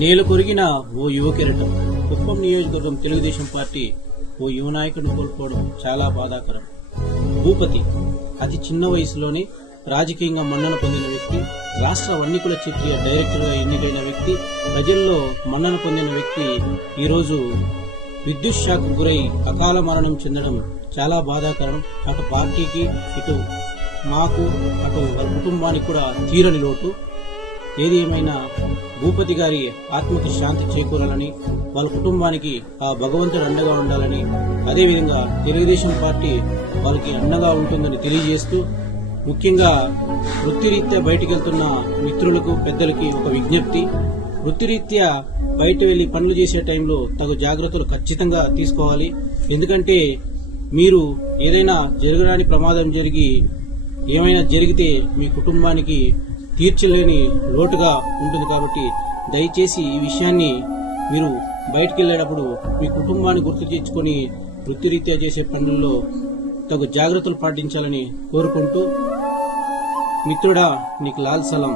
నేల కొరిగిన ఓ యువ కిరీటం. కుప్పం నియోజకవర్గం తెలుగుదేశం పార్టీ ఓ యువ నాయకుడిని కోల్పోవడం చాలా బాధాకరం. భూపతి అతి చిన్న వయసులోనే రాజకీయంగా మన్నన పొందిన వ్యక్తి రాష్ట్ర వన్నికుల చిత్రీయ డైరెక్టర్గా ఎన్నికైన వ్యక్తి ప్రజల్లో మన్నన పొందిన వ్యక్తి ఈరోజు విద్యుత్ షాక్ గురై అకాల మరణం చెందడం చాలా బాధాకరం. అటు పార్టీకి ఇటు మాకు అటు వారి కుటుంబానికి కూడా తీరని లోటు. ఏది ఏమైనా భూపతి గారి ఆత్మకి శాంతి చేకూరాలని వాళ్ళ కుటుంబానికి ఆ భగవంతుడు అండగా ఉండాలని అదేవిధంగా తెలుగుదేశం పార్టీ వాళ్ళకి అండగా ఉంటుందని తెలియజేస్తూ ముఖ్యంగా వృత్తిరీత్యా బయటికి వెళ్తున్న మిత్రులకు పెద్దలకి ఒక విజ్ఞప్తి. వృత్తిరీత్యా బయట వెళ్ళి పనులు చేసే టైంలో తగు జాగ్రత్తలు ఖచ్చితంగా తీసుకోవాలి. ఎందుకంటే మీరు ఏదైనా జరగడానికి ప్రమాదం జరిగి ఏమైనా జరిగితే మీ కుటుంబానికి తీర్చలేని లోటుగా ఉంటుంది కాబట్టి దయచేసి ఈ విషయాన్ని మీరు బయటికి వెళ్ళేటప్పుడు మీ కుటుంబాన్ని గుర్తు తెచ్చుకొని వృత్తిరీత్యా చేసే పనుల్లో తగు జాగ్రత్తలు పాటించాలని కోరుకుంటూ మిత్రుడా నీకు లాల్ సలాం.